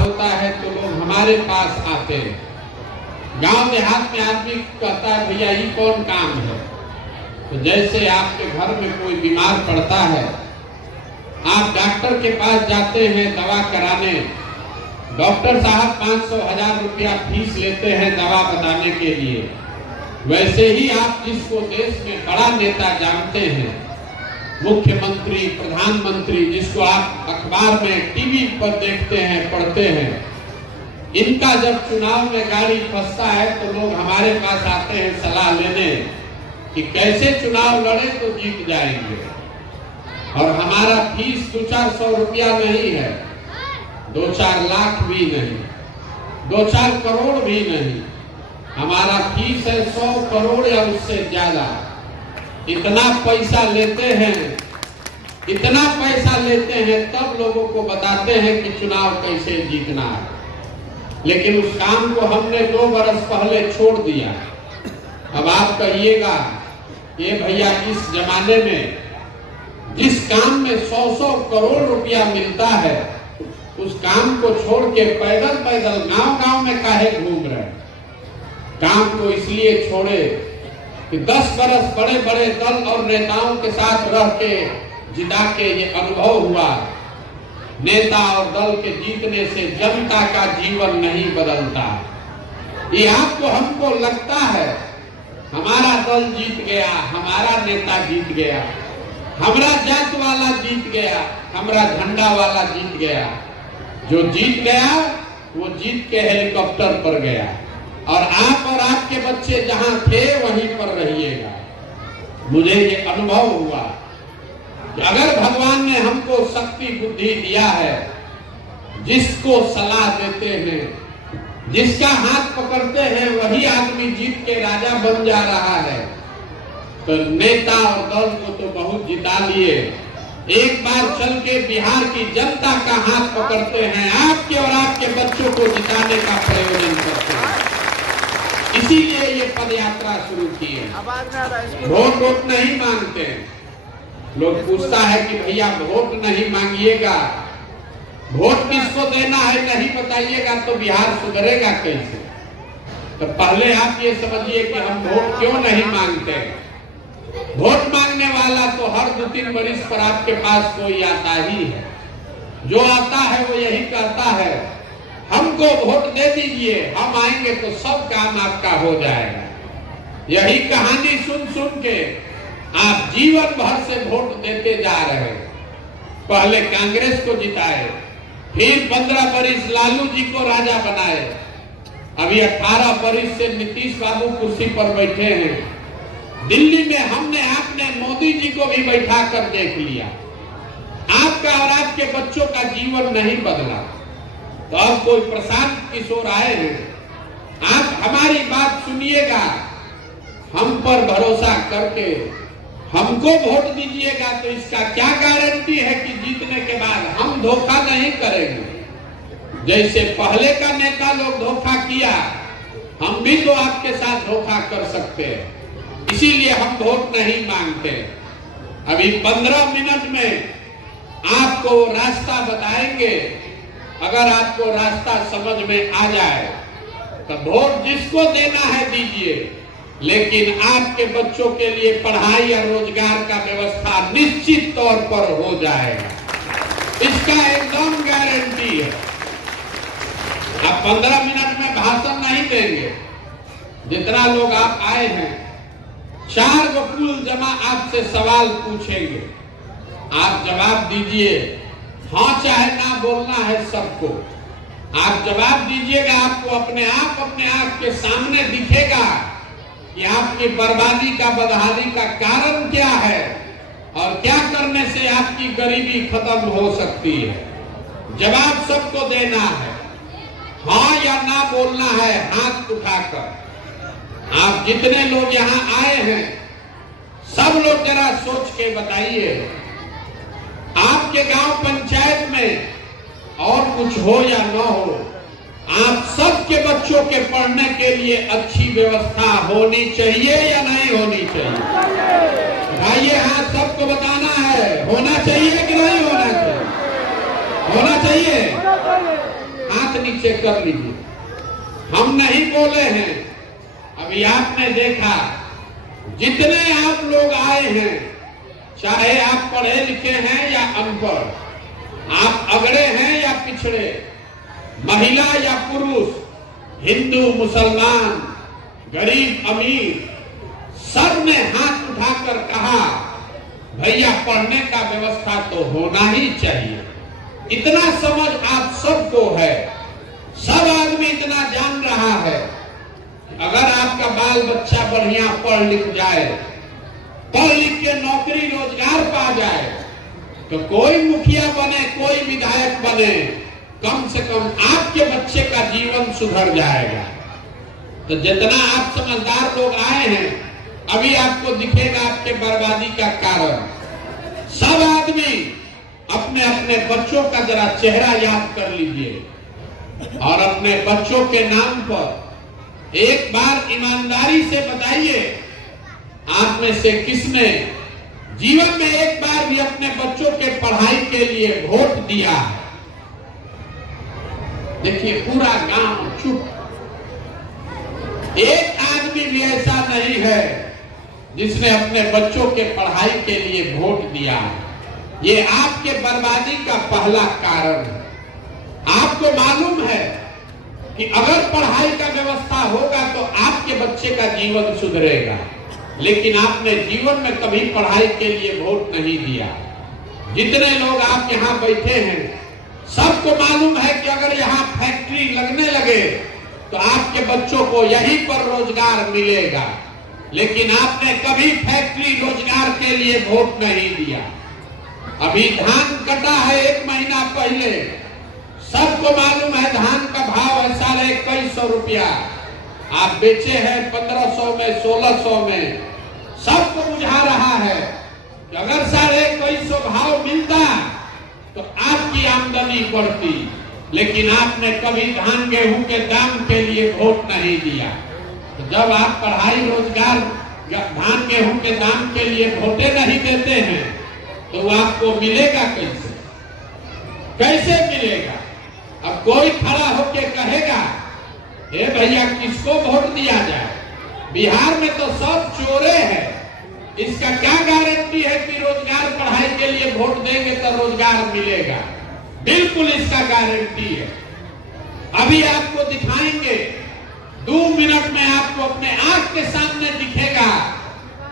होता है तो लोग हमारे पास आते हैं। गांव देहात में आदमी कहता है भैया ये कौन काम है। तो जैसे आपके घर में कोई बीमार पड़ता है, आप डॉक्टर के पास जाते हैं दवा कराने, डॉक्टर साहब 500-1000 रुपया फीस लेते हैं दवा बताने के लिए। वैसे ही आप जिसको देश में बड़ा नेता जानते हैं, मुख्यमंत्री, प्रधानमंत्री, जिसको आप अखबार में, टीवी पर देखते हैं, पढ़ते हैं, इनका जब चुनाव में गाड़ी फंसता है तो लोग हमारे पास आते हैं सलाह लेने कि कैसे चुनाव लड़े तो जीत जाएंगे। और हमारा फीस 200-400 रुपया नहीं है, 2-4 लाख भी नहीं, 2-4 करोड़ भी नहीं। हमारा फीस है 100 करोड़ या उससे ज्यादा। इतना पैसा लेते हैं, इतना पैसा लेते हैं, तब लोगों को बताते हैं कि चुनाव कैसे जीतना है। लेकिन उस काम को हमने 2 बरस पहले छोड़ दिया। अब आप कहिएगा ये भैया इस जमाने में जिस काम में 100-100 करोड़ रुपया मिलता है, उस काम को छोड़ के पैदल पैदल गांव-गांव में काहे घूम रहे। काम को इसलिए छोड़े कि 10 बरस बड़े बड़े दल और नेताओं के साथ रह के जिता के ये अनुभव हुआ, नेता और दल के जीतने से जनता का जीवन नहीं बदलता। ये आपको हमको लगता है हमारा दल जीत गया, हमारा नेता जीत गया, हमारा जात वाला जीत गया, हमारा झंडा वाला जीत गया। जो जीत गया वो जीत के हेलीकॉप्टर पर गया, और आप और आपके बच्चे जहां थे वहीं पर रहिएगा। मुझे ये अनुभव हुआ कि अगर भगवान ने हमको शक्ति बुद्धि दिया है, जिसको सलाह देते हैं, जिसका हाथ पकड़ते हैं, वही आदमी जीत के राजा बन जा रहा है। तो नेता और दल को तो बहुत जिता लिए, एक बार चल के बिहार की जनता का हाथ पकड़ते हैं, आपके और आपके बच्चों को जिताने का प्रयोजन करते हैं। इसीलिए ये पद यात्रा शुरू की है। वोट नहीं मांगते। लोग पूछता है कि भैया वोट नहीं मांगिएगा, वोट किसको देना है नहीं बताइएगा तो बिहार सुधरेगा कैसे। तो पहले आप ये समझिए कि हम वोट क्यों नहीं मांगते। वोट मांगने वाला तो हर 2-3 बरिस पर आपके पास कोई आता ही है। जो आता है वो यही कहता है हमको वोट दे दीजिए, हम आएंगे तो सब काम आपका हो जाएगा। यही कहानी सुन सुन के आप जीवन भर से वोट देते जा रहे। पहले कांग्रेस को जिताए, फिर 15 बरिस लालू जी को राजा बनाए, अभी 18 बरिस से नीतीश बाबू कुर्सी पर बैठे हैं। दिल्ली में हमने आपने मोदी जी को भी बैठा कर देख लिया। आपका और आपके बच्चों का जीवन नहीं बदला। तो अब कोई प्रशांत किशोर आए हैं, आप हमारी बात सुनिएगा, हम पर भरोसा करके हमको वोट दीजिएगा। तो इसका क्या गारंटी है कि जीतने के बाद हम धोखा नहीं करेंगे। जैसे पहले का नेता लोग धोखा किया, हम भी तो आपके साथ धोखा कर सकते हैं। इसीलिए हम वोट नहीं मांगते। अभी 15 मिनट में आपको रास्ता बताएंगे। अगर आपको रास्ता समझ में आ जाए तो वोट जिसको देना है दीजिए, लेकिन आपके बच्चों के लिए पढ़ाई और रोजगार का व्यवस्था निश्चित तौर पर हो जाएगा, इसका एकदम गारंटी है। आप 15 मिनट में भाषण नहीं देंगे, जितना लोग आप आए हैं 4 गो कुल जमा आपसे सवाल पूछेंगे, आप जवाब दीजिए। हाँ चाहे ना बोलना है सबको, आप जवाब दीजिएगा। आपको अपने आंख के सामने दिखेगा कि आपकी बर्बादी का बदहाली का कारण क्या है और क्या करने से आपकी गरीबी खत्म हो सकती है। जवाब सबको देना है, हाँ या ना बोलना है हाथ उठाकर। आप जितने लोग यहाँ आए हैं सब लोग जरा सोच के बताइए, आपके गांव पंचायत में और कुछ हो या न हो, आप सबके बच्चों के पढ़ने के लिए अच्छी व्यवस्था होनी चाहिए या नहीं होनी चाहिए? भाइये हाँ, सबको बताना है, होना चाहिए कि नहीं होना चाहिए? होना चाहिए। हाथ नीचे कर लीजिए। हम नहीं बोले हैं, अभी आपने देखा जितने आप लोग आए हैं, चाहे आप पढ़े लिखे हैं या अनपढ़, आप अगड़े हैं या पिछड़े, महिला या पुरुष, हिंदू मुसलमान, गरीब अमीर, सब ने हाथ उठाकर कहा भैया पढ़ने का व्यवस्था तो होना ही चाहिए। इतना समझ आप सबको है, सब आदमी इतना जान रहा है, अगर आपका बाल बच्चा बढ़िया पढ़ लिख जाए, पढ़ लिख के नौकरी रोजगार पा जाए, तो कोई मुखिया बने, कोई विधायक बने, कम से कम आपके बच्चे का जीवन सुधर जाएगा। तो जितना आप समझदार लोग आए हैं, अभी आपको दिखेगा आपके बर्बादी का कारण। सब आदमी अपने अपने बच्चों का जरा चेहरा याद कर लीजिए और अपने बच्चों के नाम पर एक बार ईमानदारी से बताइए, आप में से किसने जीवन में एक बार भी अपने बच्चों के पढ़ाई के लिए वोट दिया है? देखिए पूरा गांव चुप, एक आदमी भी ऐसा नहीं है जिसने अपने बच्चों के पढ़ाई के लिए वोट दिया है। ये आपके बर्बादी का पहला कारण है। आपको मालूम है कि अगर पढ़ाई का व्यवस्था होगा तो आपके बच्चे का जीवन सुधरेगा, लेकिन आपने जीवन में कभी पढ़ाई के लिए वोट नहीं दिया। जितने लोग आप यहाँ बैठे हैं सबको मालूम है कि अगर यहाँ फैक्ट्री लगने लगे तो आपके बच्चों को यहीं पर रोजगार मिलेगा, लेकिन आपने कभी फैक्ट्री रोजगार के लिए वोट नहीं दिया। अभी धान कटा है 1 महीना पहले, सबको मालूम है धान का भाव है 2150 रुपया, आप बेचे हैं 1500 में, 1600 में। सबको बुझा रहा है कि अगर 2150 भाव मिलता तो आपकी आमदनी बढ़ती, लेकिन आपने कभी धान गेहूं के दाम के लिए वोट नहीं दिया। तो जब आप पढ़ाई रोजगार धान गेहूं के दाम के लिए वोटे नहीं देते हैं तो आपको मिलेगा कैसे? कैसे मिलेगा? अब कोई खड़ा होके कहेगा ए भैया किसको वोट दिया जाए? बिहार में तो सब चोरे हैं, इसका क्या गारंटी है कि रोजगार पढ़ाई के लिए वोट देंगे तो रोजगार मिलेगा? बिल्कुल इसका गारंटी है। अभी आपको दिखाएंगे, 2 मिनट में आपको अपने आंख के सामने दिखेगा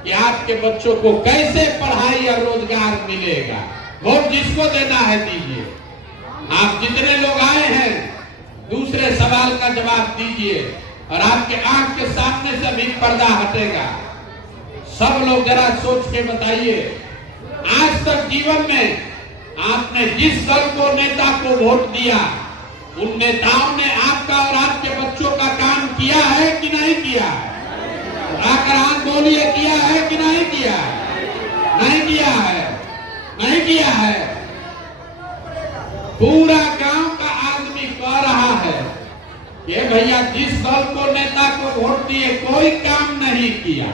कि आपके बच्चों को कैसे पढ़ाई और रोजगार मिलेगा। वोट जिसको देना है दीजिए। आप जितने लोग आए हैं दूसरे सवाल का जवाब दीजिए और आपके आंख के सामने से भी पर्दा हटेगा। सब लोग जरा सोच के बताइए, आज तक जीवन में आपने जिस दल को नेता को वोट दिया, उन नेताओं ने आपका और आपके बच्चों का काम किया है कि नहीं किया है? आकर आप बोलिए, किया है कि नहीं किया है? नहीं किया है, नहीं किया है। पूरा गांव का आदमी कह रहा है कि भैया जिस दल को नेता को वोट दिए कोई काम नहीं किया।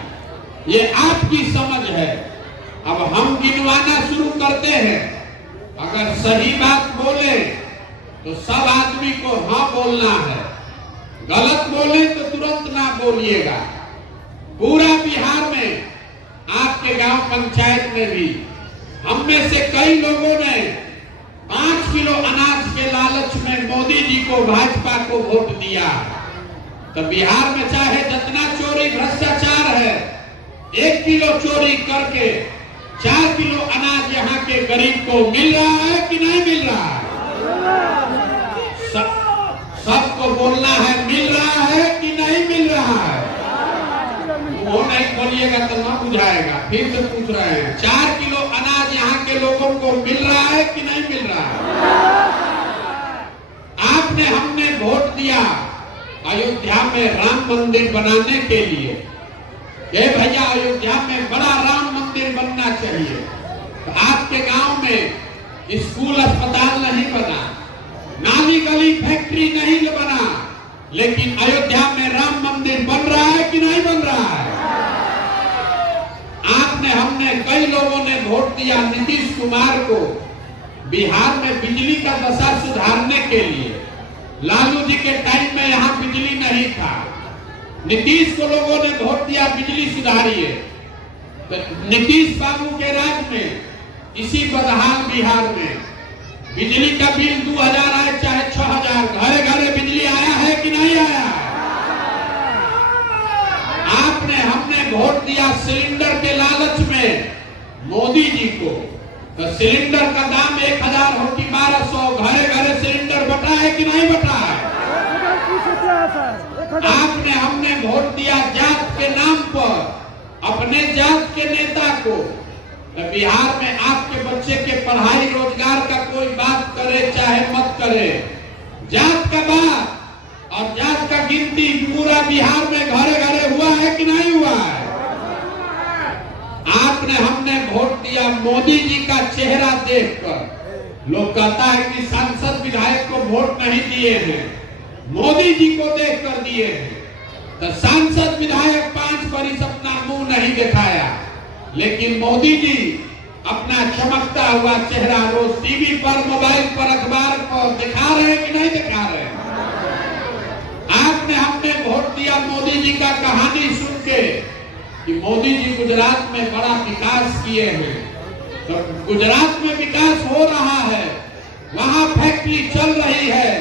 ये आपकी समझ है। अब हम गिनवाना शुरू करते हैं, अगर सही बात बोले तो सब आदमी को हाँ बोलना है, गलत बोले तो तुरंत ना बोलिएगा। में, आपके गांव पंचायत में भी हम में से कई लोगों ने 5 किलो अनाज के लालच में मोदी जी को, भाजपा को वोट दिया। तो बिहार में चाहे जितना चोरी भ्रष्टाचार है, 1 किलो चोरी करके 4 किलो अनाज यहाँ के गरीब को मिल रहा है कि नहीं मिल रहा है? सबको बोलना है, मिल रहा है कि नहीं मिल रहा है? वो नहीं बोलिएगा तो ना बुझाएगा। फिर से पूछ रहे हैं, 4 किलो अनाज यहाँ के लोगों को मिल रहा है कि नहीं मिल रहा है? आपने, हमने वोट दिया अयोध्या में राम मंदिर बनाने के लिए। ये भैया, अयोध्या में बड़ा राम मंदिर बनना चाहिए। तो आपके गांव में स्कूल अस्पताल नहीं बना, नाली गली फैक्ट्री नहीं बना, लेकिन अयोध्या में राम मंदिर बन रहा है कि नहीं बन रहा है? आपने, हमने, कई लोगों ने वोट दिया नीतीश कुमार को बिहार में बिजली का दशा सुधारने के लिए। लालू जी के टाइम में यहाँ बिजली नहीं था, नीतीश को लोगों ने वोट दिया, बिजली सुधारिए। तो नीतीश बाबू के राज में इसी बदहाल बिहार में बिजली का बिल 2000 आए चाहे 6000, घरे घरे बिजली आया है कि नहीं आया? आपने, हमने वोट दिया सिलेंडर के लालच में मोदी जी को। तो सिलेंडर का दाम 1000 हो कि 1200, घरे घरे सिलेंडर बटा है कि नहीं बटा है? आपने, हमने वोट दिया जात के नाम पर अपने जात के नेता को। तो बिहार में आपके बच्चे के पढ़ाई रोजगार का कोई बात करे चाहे मत करे, जात का बात और जात का गिनती पूरा बिहार में घरे घरे हुआ है कि नहीं हुआ है? आपने, हमने वोट दिया मोदी जी का चेहरा देखकर। लोग कहता है कि सांसद विधायक को वोट नहीं दिए हैं, मोदी जी को देखकर दिए हैं। तो सांसद विधायक 5 वर्ष अपना मुंह नहीं दिखाया, लेकिन मोदी जी अपना चमकता हुआ चेहरा रोज टीवी पर, मोबाइल पर, अखबार पर दिखा रहे हैं कि नहीं दिखा रहे? आपने, हमने वोट दिया मोदी जी का कहानी सुन के कि मोदी जी गुजरात में बड़ा विकास किए हैं। तो गुजरात में विकास हो रहा है, वहां फैक्ट्री चल रही है।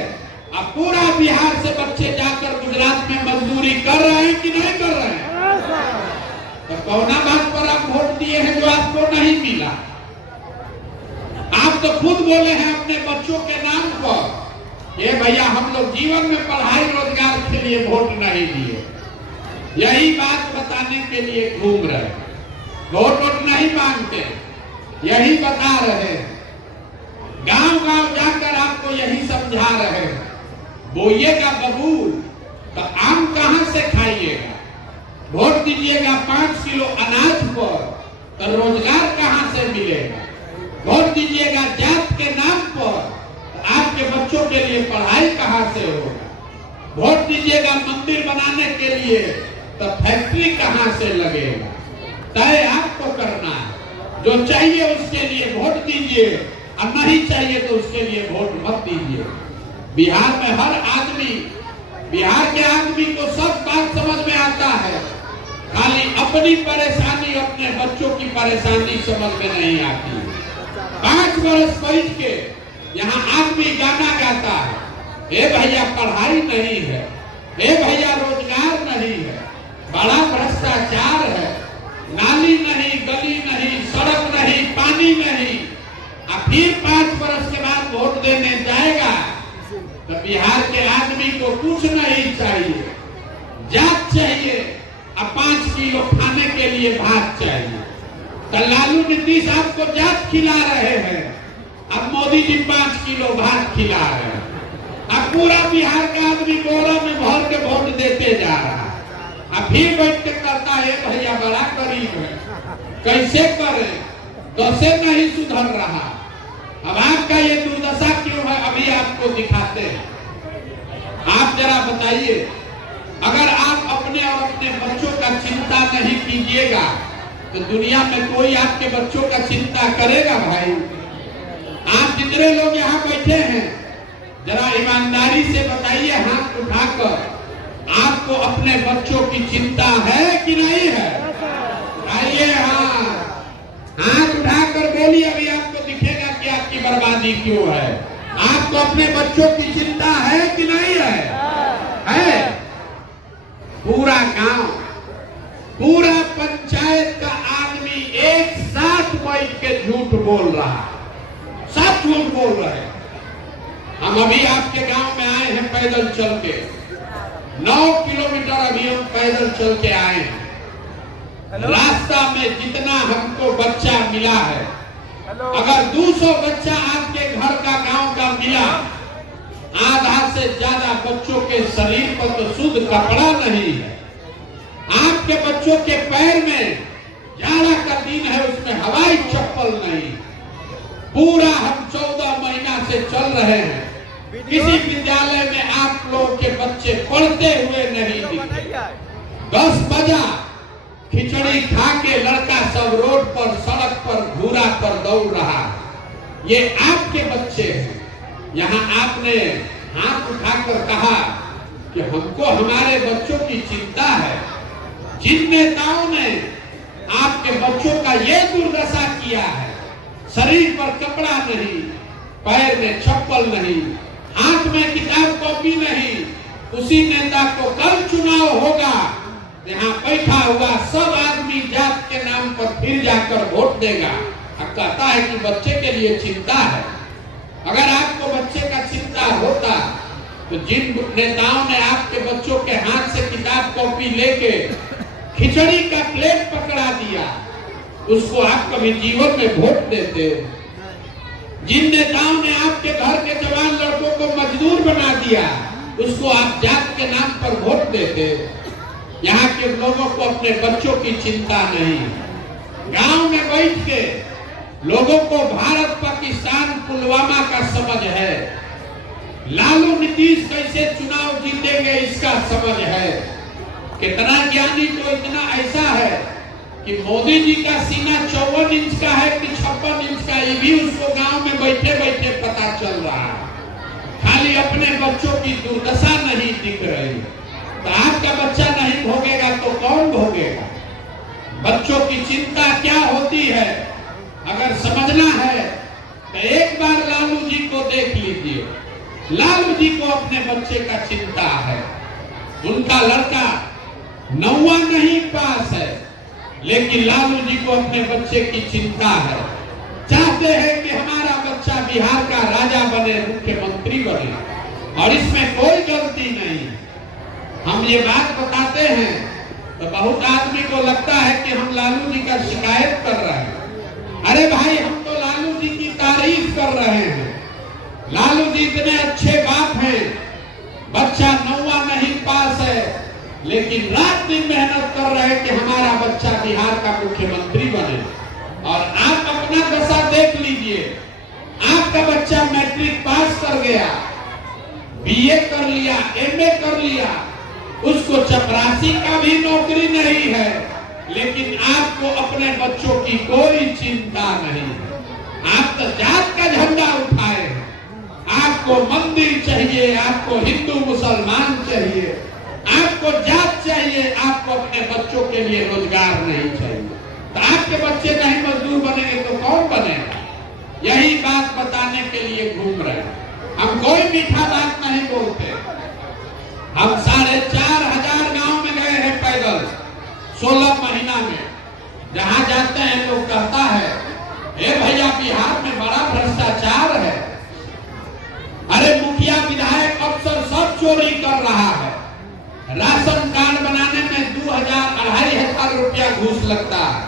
अब पूरा बिहार से बच्चे जाकर गुजरात में मजदूरी कर रहे हैं कि नहीं कर रहे हैं? तो कौना बात पर आप वोट दिए हैं जो आपको नहीं मिला? आप तो खुद बोले हैं अपने बच्चों के नाम पर, ये भैया हम लोग जीवन में पढ़ाई रोजगार के लिए वोट नहीं दिए। यही बात बताने के लिए घूम रहे, वोट नहीं मांगते, यही बता रहे, गांव गांव जाकर आपको यही समझा रहे। बोइएगा बबूल तो आम कहां से खाइएगा? वोट दीजिएगा 5 किलो अनाज पर तो रोजगार कहां से मिलेगा? वोट दीजिएगा जात के नाम पर तो आपके बच्चों के लिए पढ़ाई कहां से होगा? वोट दीजिएगा मंदिर बनाने के लिए तो फैक्ट्री कहां से लगेगा? तय आपको करना है। जो चाहिए उसके लिए वोट दीजिए और नहीं चाहिए तो उसके लिए वोट मत दीजिए। बिहार में हर आदमी, बिहार के आदमी को सब बात समझ में आता है, खाली अपनी परेशानी, अपने बच्चों की परेशानी समझ में नहीं आती। 5 वर्ष बैठ के यहाँ आदमी गाना गाता है, हे भैया पढ़ाई नहीं है, हे भैया रोजगार नहीं है, बड़ा भ्रष्टाचार है, नाली नहीं, गली नहीं, सड़क नहीं, पानी नहीं। अब फिर 5 वर्ष के बाद वोट देने जाएगा तो बिहार के आदमी को कुछ नहीं चाहिए, जात चाहिए और 5 किलो खाने के लिए भात चाहिए। तो लालू नीतीश आपको जात खिला रहे हैं, अब मोदी जी 5 किलो भात खिला रहे हैं। अब पूरा बिहार का आदमी बोरा में भर के वोट देते जा रहा है। अब फिर बैठ के करता है भैया बड़ा गरीब है, कैसे करे, कैसे नहीं सुधर रहा। अब आपका ये दुर्दशा क्यों है, अभी आपको दिखाते हैं। आप जरा बताइए, अगर आप अपने और अपने बच्चों का चिंता नहीं कीजिएगा तो दुनिया में कोई आपके बच्चों का चिंता करेगा? भाई आप जितने लोग यहाँ बैठे हैं जरा ईमानदारी से बताइए हाथ उठाकर, आपको अपने बच्चों की चिंता है कि नहीं है? परेशानी क्यों है? आपको अपने बच्चों की चिंता है कि नहीं है? है। पूरा गांव, पूरा पंचायत का आदमी एक साथ बैठ के झूठ बोल रहा है, सब झूठ बोल रहे हैं। हम अभी आपके गांव में आए हैं पैदल चल के, 9 किलोमीटर अभी हम पैदल चल के आए हैं। रास्ता में जितना हमको बच्चा मिला है, अगर 200 बच्चा आपके घर का गांव का मिला, आधा से ज्यादा बच्चों के शरीर पर तो शुद्ध कपड़ा नहीं है। आपके बच्चों के पैर में जाड़ा का दिन है, उसमें हवाई चप्पल नहीं। पूरा हम 14 महीना से चल रहे हैं, किसी विद्यालय में आप लोग के बच्चे पढ़ते हुए नहीं दिखे। 10 बजा खिचड़ी खा के लड़का सब रोड पर, सड़क पर, घूरा पर दौड़ रहा है। ये आपके बच्चे हैं। यहाँ आपने हाथ उठाकर कहा कि हमको हमारे बच्चों की चिंता है। जिन नेताओं ने आपके बच्चों का ये दुर्दशा किया है, शरीर पर कपड़ा नहीं, पैर में चप्पल नहीं, हाथ में किताब कॉपी नहीं, उसी नेता को कल चुनाव होगा, यहाँ बैठा हुआ सब आदमी जात के नाम पर फिर जाकर वोट देगा और कहता है कि बच्चे के लिए चिंता है। अगर आपको बच्चे का चिंता होता तो जिन नेताओं ने आपके बच्चों के हाथ से किताब कॉपी लेके खिचड़ी का प्लेट पकड़ा दिया, उसको आप कभी जीवन में वोट देते? जिन नेताओं ने आपके घर के जवान लड़कों को मजदूर बना दिया, उसको आप जात के नाम पर वोट देते? यहाँ के लोगों को अपने बच्चों की चिंता नहीं। गांव में बैठ के लोगों को भारत पाकिस्तान पुलवामा का समझ है, लालू नीतीश कैसे चुनाव जीतेंगे इसका समझ है। कितना ज्ञानी तो इतना ऐसा है कि मोदी जी का सीना 54 इंच का है कि 56 इंच का, ये भी उसको गांव में बैठे बैठे पता चल रहा है। खाली अपने बच्चों की दुर्दशा नहीं दिख रही। तो आपका बच्चा नहीं भोगेगा तो कौन भोगेगा? बच्चों की चिंता क्या होती है अगर समझना है तो एक बार लालू जी को देख लीजिए। लालू जी को अपने बच्चे का चिंता है। उनका लड़का 9वां नहीं पास है, लेकिन लालू जी को अपने बच्चे की चिंता है। चाहते हैं कि हमारा बच्चा बिहार का राजा बने, मुख्यमंत्री बने, और इसमें कोई गलती नहीं। हम ये बात बताते हैं तो बहुत आदमी को लगता है कि हम लालू जी का शिकायत कर रहे हैं। अरे भाई, हम तो लालू जी की तारीफ कर रहे हैं। लालू जी इतने अच्छे बाप हैं, बच्चा 9वां नहीं पास है, लेकिन रात दिन मेहनत कर रहे हैं कि हमारा बच्चा बिहार का मुख्यमंत्री बने। और आप अपना दशा देख लीजिए। आपका बच्चा मैट्रिक पास कर गया, बीए कर लिया, एमए कर लिया, उसको चपरासी का भी नौकरी नहीं है, लेकिन आपको अपने बच्चों की कोई चिंता नहीं। आप तो जात का झंडा उठाए हैं। आपको मंदिर चाहिए, आपको हिंदू मुसलमान चाहिए, आपको जात चाहिए, आपको अपने बच्चों के लिए रोजगार नहीं चाहिए। तो आपके बच्चे नहीं मजदूर बनेंगे तो कौन बनेगा? यही बात बताने के लिए घूम रहे हैं। हम कोई मीठा बात नहीं बोलते। हम 4,500 गांव में गए हैं पैदल 16 महीना में। जहां जाते हैं लोग कहता है, ए भैया बिहार में बड़ा भ्रष्टाचार है। अरे मुखिया विधायक अफसर सब चोरी कर रहा है। राशन कार्ड बनाने में 2,000-2,500 रुपया घूस लगता है।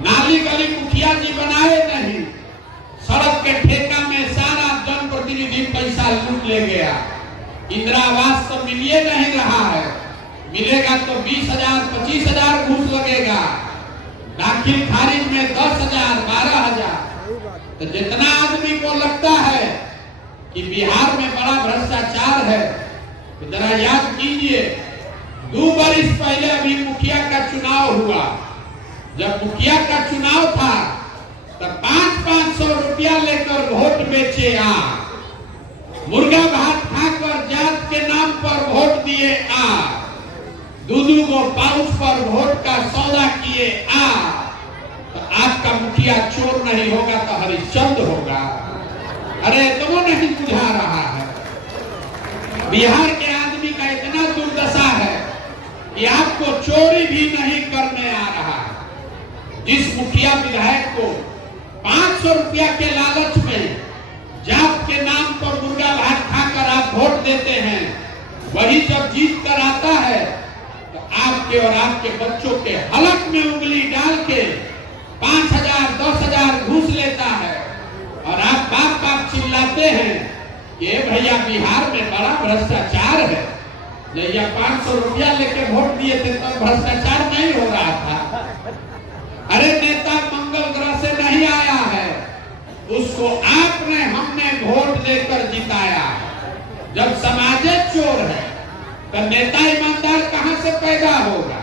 नाली गली मुखिया जी बनाए नहीं, सड़क के ठेका में सारा जनप्रतिनिधि पैसा लूट ले गया। इंदिरा आवास तो मिलिए नहीं रहा है, मिलेगा तो 20,000-25,000 घूस लगेगा। दाखिल खारिज में 10,000-12,000। तो जितना आदमी को लगता है कि बिहार में बड़ा भ्रष्टाचार है, तो जरा याद कीजिए 2 बरिस पहले अभी मुखिया का चुनाव हुआ। जब मुखिया का चुनाव था तब 500-500 रुपया लेकर वोट बेचे आ, मुर्गा भात खाकर जात के नाम पर वोट दिए आ, 2-2 गो पाउच पर वोट का सौदा किए आ। तो आपका मुखिया चोर नहीं होगा तो हरिश्चंद्र होगा। अरे तो नहीं बुझा रहा है। बिहार के आदमी का इतना दुर्दशा है कि आपको चोरी भी नहीं करने आ रहा है। जिस मुखिया विधायक को 500 रुपया के लालच में जात के नाम पर मुर्गा भात खाकर आप वोट देते हैं, वही जब जीत कर आता है तो आपके और आपके बच्चों के हलक में उंगली डाल के 5,000 10,000 घूस लेता है और आप बाप बाप चिल्लाते हैं कि भैया बिहार में बड़ा भ्रष्टाचार है। जब 500 रुपया लेके वोट दिए थे तब भ्रष्टाचार नहीं हो रहा था। अरे नेता मंगल ग्रह से नहीं आया है, उसको आपने हमने वोट देकर जिताया। जब समाज चोर है तो नेता ईमानदार कहां से पैदा होगा?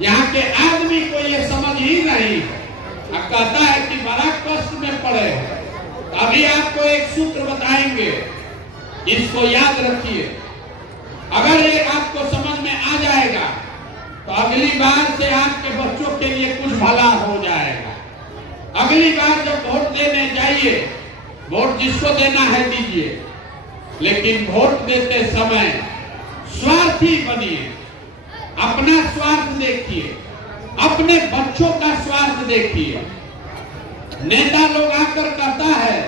यहाँ के आदमी को ये समझ ही नहीं है। अब कहता है कि बड़ा कष्ट में पड़े हैं। अभी आपको एक सूत्र बताएंगे, इसको याद रखिए। अगर ये आपको समझ में आ जाएगा तो अगली बार से आपके बच्चों के लिए कुछ भला हो जाएगा। अगली बार जब वोट देने जाइए, वोट जिसको देना है दीजिए, लेकिन वोट देते समय स्वार्थी बनिए। अपना स्वार्थ देखिए, अपने बच्चों का स्वार्थ देखिए। नेता लोग आकर कहता है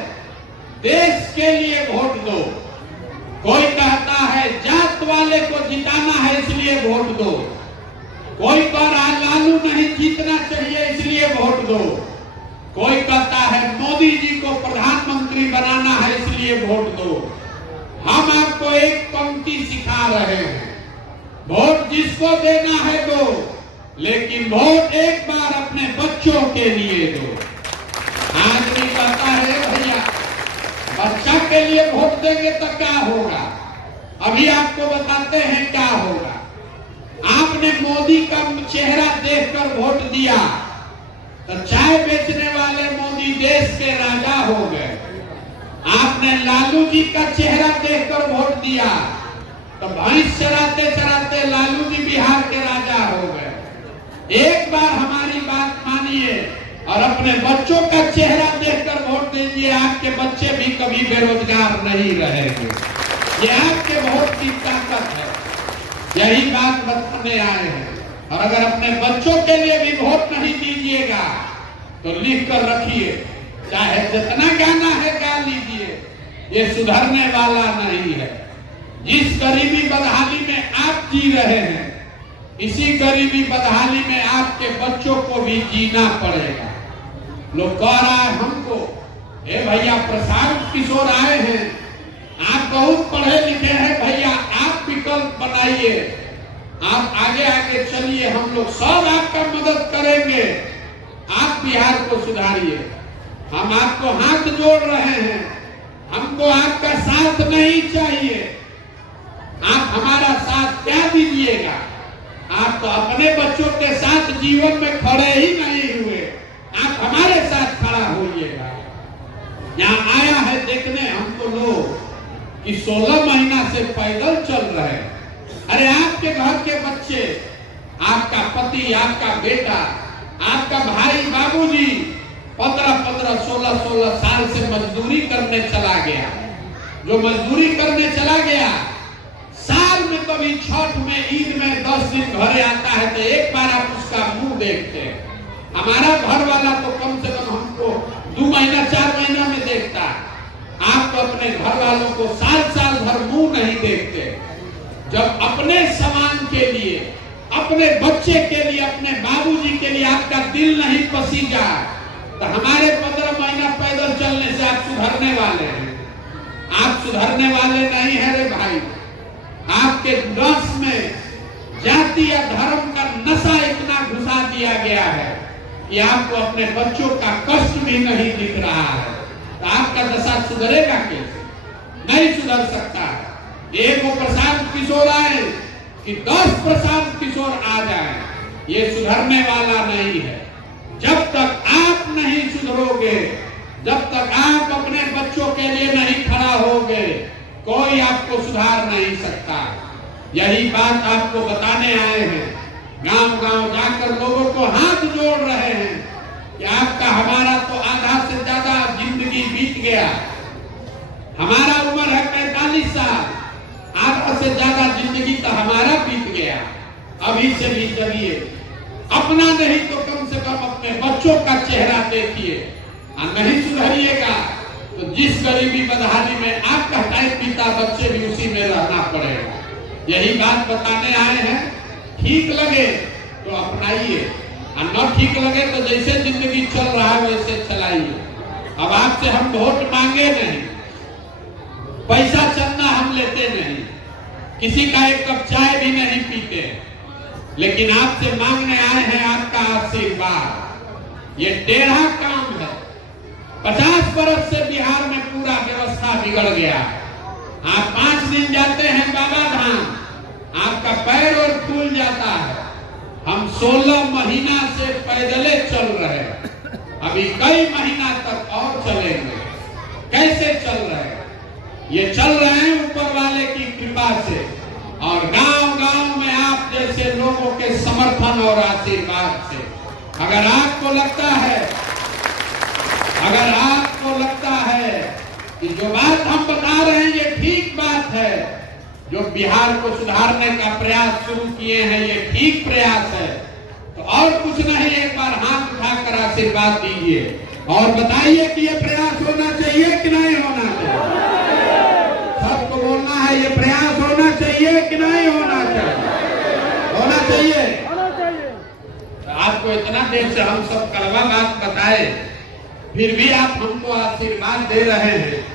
देश के लिए वोट दो, कोई कहता है जात वाले को जिताना है इसलिए वोट दो, कोई कह रहा लालू नहीं जीतना चाहिए इसलिए वोट दो, कोई कहता है मोदी जी को प्रधानमंत्री बनाना है इसलिए वोट दो। हम आपको एक पंक्ति सिखा रहे हैं, वोट जिसको देना है दो, लेकिन वोट एक बार अपने बच्चों के लिए दो। आदमी कहता है भैया बच्चा के लिए वोट देंगे तो क्या होगा? अभी आपको बताते हैं क्या होगा। आपने मोदी का चेहरा देखकर वोट दिया तो चाय बेचने वाले मोदी देश के राजा हो गए। आपने लालू जी का चेहरा देखकर वोट दिया तो भैंस चराते चराते लालू जी बिहार के राजा हो गए। एक बार हमारी बात मानिए और अपने बच्चों का चेहरा देखकर वोट दीजिए। आपके बच्चे भी कभी बेरोजगार नहीं रहेंगे। ये आपके वोट की ताकत है। यही बात बताने आए हैं। और अगर अपने बच्चों के लिए भी वोट नहीं दीजिएगा तो लिख कर रखिए, चाहे जितना गाना है गा लीजिए, ये सुधरने वाला नहीं है। जिस गरीबी बदहाली में आप जी रहे हैं, इसी गरीबी बदहाली में आपके बच्चों को भी जीना पड़ेगा। लोग कह रहा है हमको, ए भैया प्रशांत किशोर आए हैं, आप बहुत पढ़े लिखे हैं भैया, आप विकल्प बनाइए, आप आगे आगे चलिए, हम लोग सब आपका मदद करेंगे, आप बिहार को सुधारिए। हम आपको हाथ जोड़ रहे हैं, हमको आपका साथ नहीं चाहिए। आप हमारा साथ क्या दीजिएगा? आप तो अपने बच्चों के साथ जीवन में खड़े ही नहीं हुए, आप हमारे साथ खड़ा होइएगा। यहाँ आया है देखने हमको लोग कि 16 महीना से पैदल चल रहे हैं। अरे आपके घर के बच्चे, आपका पति, आपका बेटा, आपका भाई, बाबूजी 15-15, 16-16 साल से मजदूरी करने चला गया। जो मजदूरी करने चला गया, साल में कभी छठ में, ईद में 10 दिन घरे आता है तो एक बार आप उसका मुंह देखते हैं। हमारा घर वाला तो कम से कम हमको 2 महीना 4 महीना में देखता है। आप तो अपने घर वालों को साल भर मुंह नहीं देखते। जब अपने समान के लिए, अपने बच्चे के लिए, अपने बाबूजी के लिए आपका दिल नहीं पसीजा तो हमारे 15 महीना पैदल चलने से आप सुधरने वाले हैं? आप सुधरने वाले नहीं है रे भाई। आपके नस में जाति या धर्म का नशा इतना घुसा दिया गया है कि आपको अपने बच्चों का कष्ट भी नहीं दिख रहा है। तो आपका दशा सुधरेगा कैसे? नहीं सुधर सकता। एक वो प्रशांत किशोर आए कि 10 प्रशांत किशोर आ जाए, ये सुधरने वाला नहीं है। जब तक आप नहीं सुधरोगे, जब तक आप अपने बच्चों के लिए नहीं खड़ा होगे, कोई आपको सुधार नहीं सकता। यही बात आपको बताने आए हैं। गांव-गांव जाकर लोगों को हाथ जोड़ रहे हैं कि आपका हमारा तो आधा से ज्यादा जिंदगी बीत गया, हमारा उम्र है 45 साल, आधा से ज्यादा जिंदगी तो हमारा बीत गया। अभी से भी चलिए, अपना नहीं तो कम से कम अपने बच्चों का चेहरा देखिए। और नहीं सुधरिएगा तो जिस गरीबी बदहाली में आप कहते पिता बच्चे भी उसी में रहना पड़ेगा। यही बात बताने आए हैं। ठीक लगे तो अपनाइए, और न ठीक लगे तो जैसे जिंदगी चल रहा है वैसे चलाइए। अब आपसे हम वोट मांगे नहीं, पैसा चंदा हम लेते नहीं, किसी का एक कप चाय भी नहीं पीते, लेकिन आपसे मांगने आए हैं आपका आशीर्वाद। ये टेढ़ा काम है। 50 बरस से बिहार में पूरा व्यवस्था बिगड़ गया। आप 5 दिन जाते हैं बाबा धाम, आपका पैर और फूल जाता है। हम 16 महीना से पैदले चल रहे हैं, अभी कई महीना तक और चलेंगे। कैसे चल रहे हैं? ये चल रहे हैं ऊपर वाले की कृपा से, और गांव-गांव में आप जैसे लोगों के समर्थन और आशीर्वाद से। अगर आपको लगता है कि जो बात हम बता रहे हैं ये ठीक बात है, जो बिहार को सुधारने का प्रयास शुरू किए हैं ये ठीक प्रयास है, तो और कुछ नहीं, एक बार हाथ उठाकर आशीर्वाद दीजिए और बताइए कि ये प्रयास होना चाहिए कि नहीं होना चाहिए। सबको बोलना है, ये प्रयास होना चाहिए कि नहीं होना चाहिए? होना चाहिए। तो आपको इतना देर से हम सब कड़वा बात बताए, फिर भी आप हमको आशीर्वाद दे रहे हैं।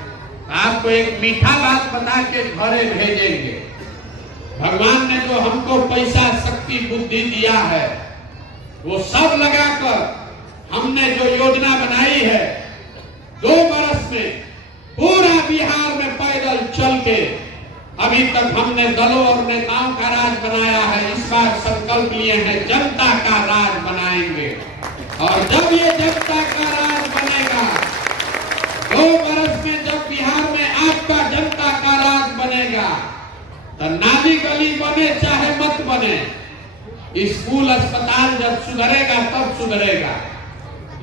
आपको एक मीठा बात बता के घरे भेजेंगे। भगवान ने जो हमको पैसा, शक्ति, बुद्धि दिया है, वो सब लगाकर हमने जो योजना बनाई है, 2 बरस में पूरा बिहार में पैदल चल के अभी तक हमने दलों और नेताओं का राज बनाया है। इस बार संकल्प लिए हैं जनता का राज बनाएंगे, और जब ये जनता का राज बनेगा, 2 बरस में जब बिहार में आपका जनता का राज बनेगा, तो नाली गली बने चाहे मत बने, स्कूल अस्पताल जब सुधरेगा तब सुधरेगा,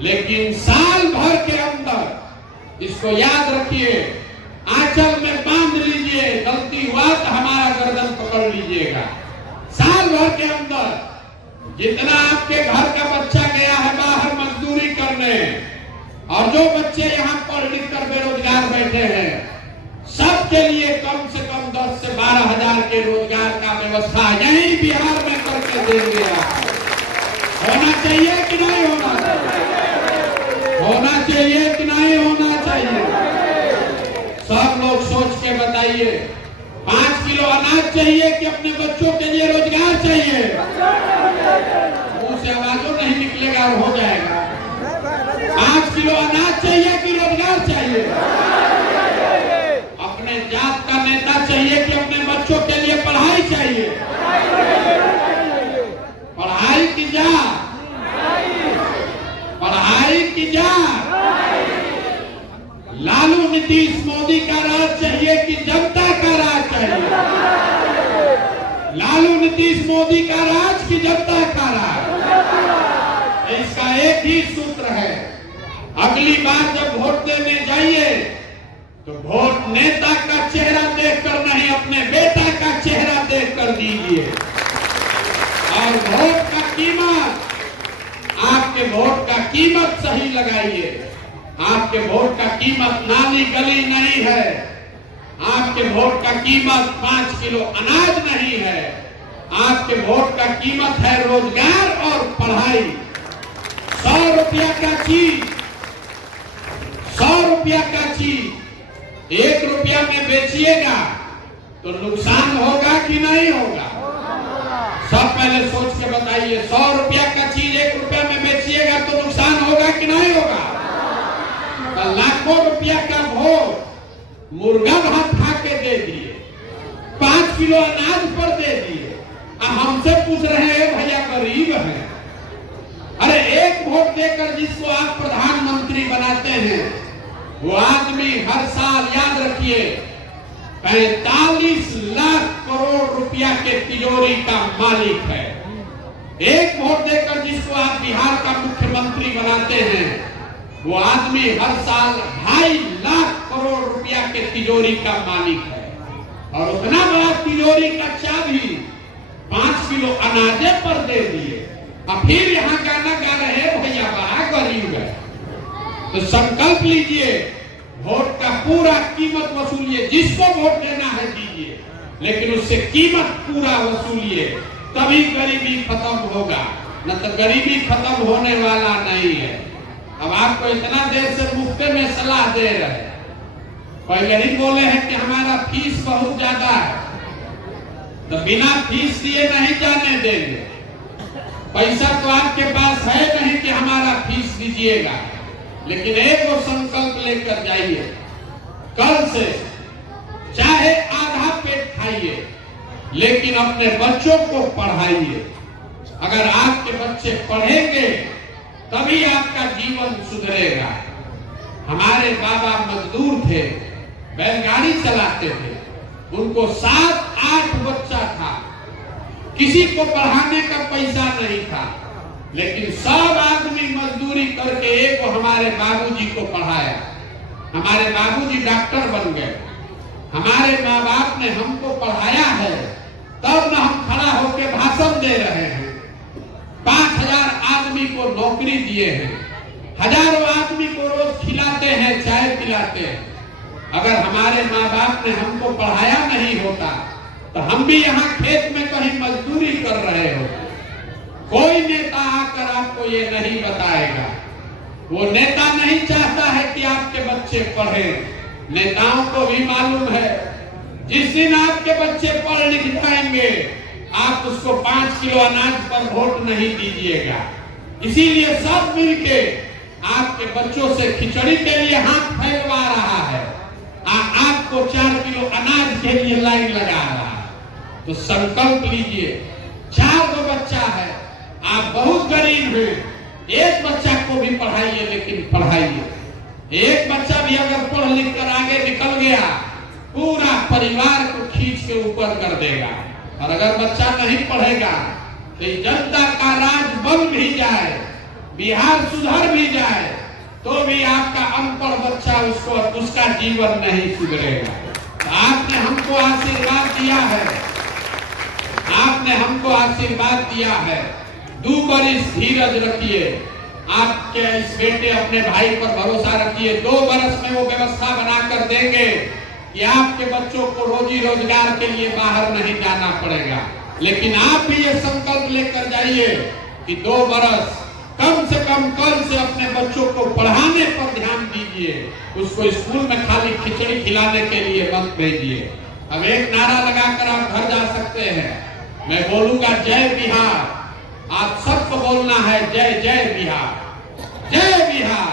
लेकिन साल भर के अंदर, इसको याद रखिए, आंचल में बांध लीजिए, गलती हुआ तो हमारा गर्दन पकड़ लीजिएगा। साल भर के अंदर जितना आपके घर का बच्चा गया है बाहर मजदूरी करने, और जो बच्चे यहाँ पढ़ लिख कर बेरोजगार बैठे हैं, सबके लिए कम से कम 10 से 12 हजार के रोजगार का व्यवस्था यही बिहार में करके देंगे। होना चाहिए कि नहीं होना चाहिए? होना चाहिए कि नहीं होना चाहिए? सब लोग सोच के बताइए। 5 किलो अनाज चाहिए कि अपने बच्चों के लिए रोजगार चाहिए? मुंह से आवाजों नहीं निकलेगा और हो जाएगा। 5 किलो अनाज चाहिए कि रोजगार चाहिए? अपने जात का नेता चाहिए कि अपने बच्चों के लिए पढ़ाई चाहिए? पढ़ाई की जात, पढ़ाई की जात। लालू नीतीश मोदी का राज चाहिए कि जनता का राज चाहिए? लालू नीतीश मोदी का राज कि जनता का राज? इसका एक ही सूत्र है, अगली बार जब वोट देने जाइए तो वोट नेता का चेहरा देखकर नहीं, अपने बेटा का चेहरा देखकर दीजिए। और वोट का कीमत, आपके वोट का कीमत सही लगाइए। आपके वोट का कीमत नाली गली नहीं है, आपके वोट का कीमत 5 किलो अनाज नहीं है, आपके वोट का कीमत है रोजगार और पढ़ाई। 100 रुपया का चीज, 100 रुपया का चीज 1 रुपया में बेचिएगा तो नुकसान होगा कि नहीं होगा? सब पहले सोच के बताइए। 100 रुपया का चीज 1 रुपया में बेचिएगा तो नुकसान होगा कि नहीं होगा? लाखों रुपया का भोग मुर्गा भात खा के दे दिए, 5 किलो अनाज पर दे दिए। हमसे पूछ रहे हैं भैया गरीब हैं। अरे एक वोट देकर जिसको आप प्रधानमंत्री बनाते हैं, वो आदमी हर साल, याद रखिए, 45 लाख करोड़ रुपया के तिजोरी का मालिक है। एक वोट देकर जिसको आप बिहार का मुख्यमंत्री बनाते हैं, वो आदमी हर साल 2.5 लाख करोड़ रुपया रुपया के तिजोरी का मालिक है और उतना बड़ा तिजोरी का चाबी 5 किलो अनाजे पर दे दिए। अब फिर यहाँ गाना गा रहे भैया बड़ा गरीब है। तो संकल्प लीजिए, वोट का पूरा कीमत वसूलिए, जिसको वोट देना है दीजिए, लेकिन उससे कीमत पूरा वसूलिए, तभी गरीबी खत्म होगा, न तो गरीबी खत्म होने वाला नहीं है। अब आपको इतना देर से मुफ्त में सलाह दे रहे हैं, पहले ही बोले हैं कि हमारा फीस बहुत ज्यादा है, तो बिना फीस दिए नहीं जाने देंगे। पैसा तो आपके पास है नहीं कि हमारा फीस दीजिएगा, लेकिन एक वो संकल्प लेकर जाइए, कल से चाहे आधा पेट खाइए, लेकिन अपने बच्चों को पढ़ाइए। अगर आपके बच्चे पढ़ेंगे तभी आपका जीवन सुधरेगा। हमारे बाबा मजदूर थे, बैलगाड़ी चलाते थे, उनको 7-8 बच्चा था, किसी को पढ़ाने का पैसा नहीं था, लेकिन सब आदमी मजदूरी करके एक हमारे बाबूजी को पढ़ाया। हमारे बाबूजी डॉक्टर बन गए। हमारे माँ बाप ने हमको पढ़ाया है, तब न हम खड़ा होकर भाषण दे रहे हैं। 5000 आदमी को नौकरी दिए हैं, हजारों आदमी को रोज खिलाते हैं, चाय पिलाते हैं। अगर हमारे माँ बाप ने हमको पढ़ाया नहीं होता तो हम भी यहाँ खेत में कहीं मजदूरी कर रहे हो। कोई नेता आकर आपको ये नहीं बताएगा। वो नेता नहीं चाहता है कि आपके बच्चे पढ़ें। नेताओं को भी मालूम है, जिस दिन आपके बच्चे पढ़ लिख जाएंगे, आप उसको 5 किलो अनाज पर वोट नहीं दीजिएगा। इसीलिए सब मिलके आपके बच्चों से खिचड़ी के लिए हाथ फैलवा रहा है, आपको 4 किलो अनाज के लिए लाइन लगा रहा है। तो संकल्प लीजिए, 4 बच्चा है, आप बहुत गरीब हैं, एक बच्चा को भी पढ़ाइए, लेकिन पढ़ाइए। एक बच्चा भी अगर पढ़ लिख कर आगे निकल गया, पूरा परिवार को खींच के ऊपर कर देगा। और अगर बच्चा नहीं पढ़ेगा तो जनता का राज बन भी जाए, बिहार सुधर भी जाए, तो भी आपका अनपढ़ बच्चा उसका जीवन नहीं सुधरेगा। तो आपने हमको आशीर्वाद दिया है, आपने हमको आशीर्वाद दिया है। 2 बरस धीरज रखिए, आपके इस बेटे अपने भाई पर भरोसा रखिए। 2 बरस में वो व्यवस्था बनाकर देंगे कि आपके बच्चों को रोजी रोजगार के लिए बाहर नहीं जाना पड़ेगा। लेकिन आप भी ये संकल्प लेकर जाइए कि 2 बरस कम से कम कल से अपने बच्चों को पढ़ाने पर ध्यान दीजिए, उसको स्कूल में खाली खिचड़ी खिलाने के लिए मत भेजिए। अब एक नारा लगाकर आप घर जा सकते हैं। मैं बोलूंगा जय बिहार, आप सबको बोलना है जय जय बिहार, जय बिहार।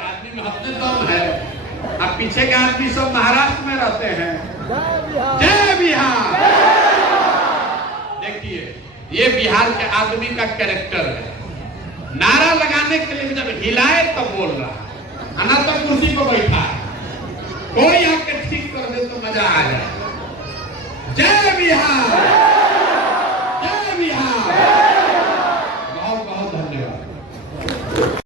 आदमी में अपने दम है, अब पीछे के आदमी सब महाराष्ट्र में रहते हैं। जय बिहार। देखिए, ये बिहार के आदमी का कैरेक्टर है। नारा लगाने के लिए जब हिलाए तो बोल रहा है, आना तो कुर्सी पर बैठा है, कोई आके ठीक कर दे तो मजा आ जाए। जय बिहार।